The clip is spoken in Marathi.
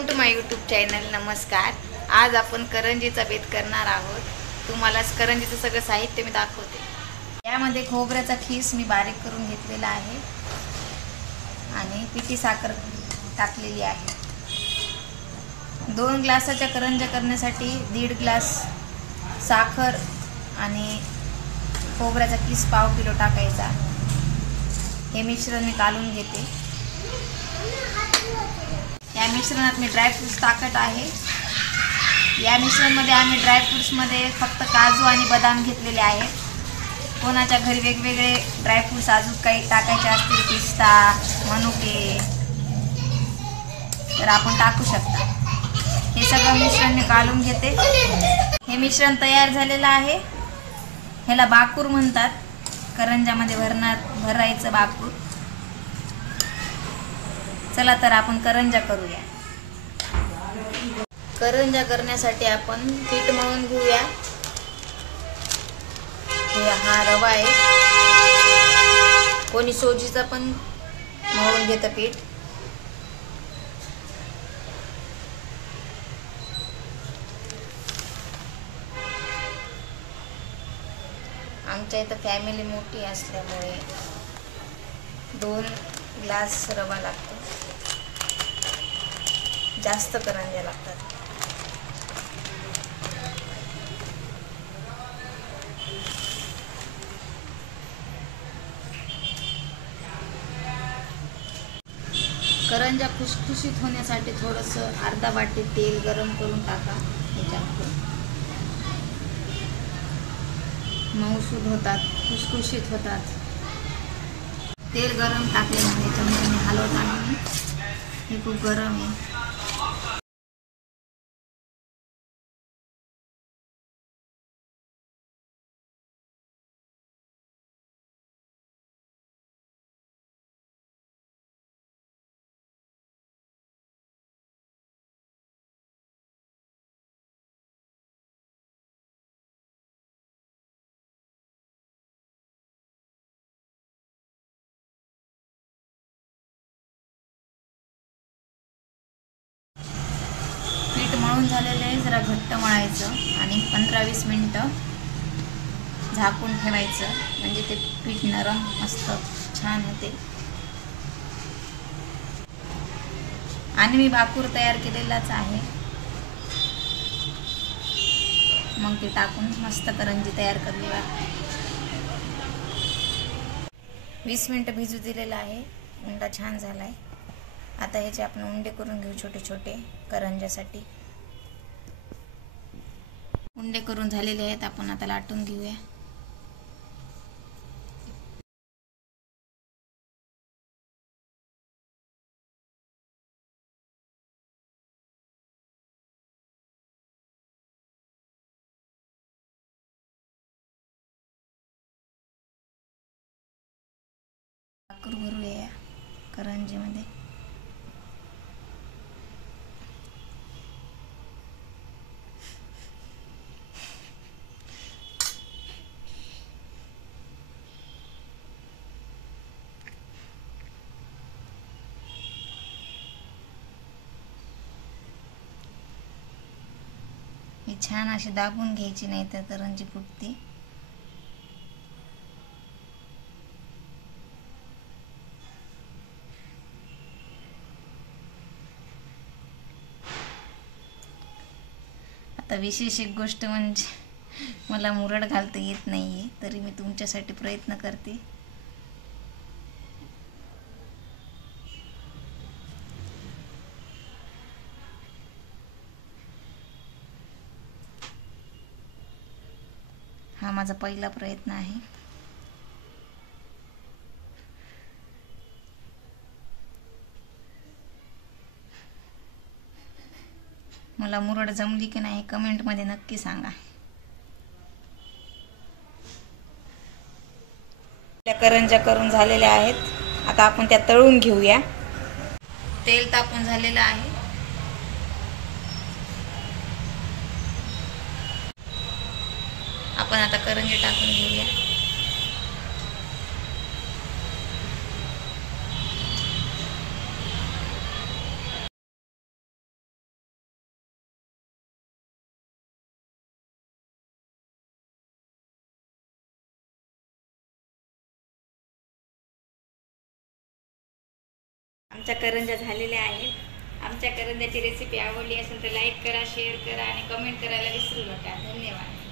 Welcome to my YouTube channel. नमस्कार. आज आपण करंजीचा बेत करणार आहोत. तुम्हाला करंजीचं सगळं साहित्य मी दाखवते. यामध्ये खोबऱ्याचा खीस मी बारीक करून घेतलेला आहे आणि पिठी साखर टाकलेली आहे. 2 ग्लासाच्या करंज्या करण्यासाठी 1.5 ग्लास साखर आणि खोबऱ्याचा खीस पाव किलो टाकायचा. हे मिश्रण मी काढून घेते. या मिश्रणात मी ड्रायफ्रूट्स टाकत आहे. या मिश्रणामध्ये आम्ही ड्रायफ्रूट्समध्ये फक्त काजू आणि बदाम घेतलेले आहेत. कोणाच्या घरी वेगवेगळे ड्रायफ्रूट्स अजून काही टाकायचे असतील, पिस्ता, मनुके, तर आपण टाकू शकता. हे सगळं मिश्रण मी काढून घेते. हे मिश्रण तयार झालेलं आहे. ह्याला बाकूर म्हणतात. करंजामध्ये भरायचं बाकूर. चला तर आपण करंजा करूया. करंजा करण्यासाठी आपण पीठ मळून घेऊया. हा रवा आहे. कोणी सोजीचा पण मळून घेतं पीठ. आमच्या इथं फॅमिली मोठी असल्यामुळे 2 ग्लास रवा लागतो. जास्त करंज्या लागतात. करंज्या खुसखुशीत होण्यासाठी थोडंसं अर्धा वाटी तेल गरम करून टाका. ह्याच्यामध्ये मऊसूद होतात, खुसखुशीत होतात. तेल गरम टाकल्यामुळे याच्यामध्ये हलवत आहे. हे खूप गरम आहे. पीठ मळून झालेलं आहे. जरा घट्ट मळायचं आणि 15-20 मिनिटं झाकून ठेवायचं. म्हणजे ते पीठ नरम मस्त छान होते. आणि मी बाकूर तयार केलेलाच आहे. मग ते टाकून मस्त करंजी तयार करूया. 20 मिनिटं भिजू दिलेला आहे. उंडा छान झाला आहे. आता ह्याचे आपण उंडे करून घेऊ छोटे छोटे करंज्यासाठी. उंडे करून झालेले आहेत. आपण आता लाटून घेऊया. भाकर भरूया करंजीमध्ये. हे छान अशी दाबून घ्यायची, नाही तर करंजी फुटते. आता विशेष एक गोष्ट म्हणजे मला मुरड घालता येत नाहीये, तरी मी तुमच्यासाठी प्रयत्न करते. हा माझा पहिला प्रयत्न आहे. मला मुरड जमली की नाही कमेंटमध्ये नक्की सांगा. त्या करंज्या करून झालेल्या आहेत. आता आपण त्या तळून घेऊया. तेल तापून झालेलं आहे. आपण आता करंजी टाकून घेऊया. आमच्या करंज्या झालेल्या आहेत. आमच्या करंज्याची रेसिपी आवडली असेल तर लाईक करा, शेअर करा आणि कमेंट करायला विसरू नका. धन्यवाद.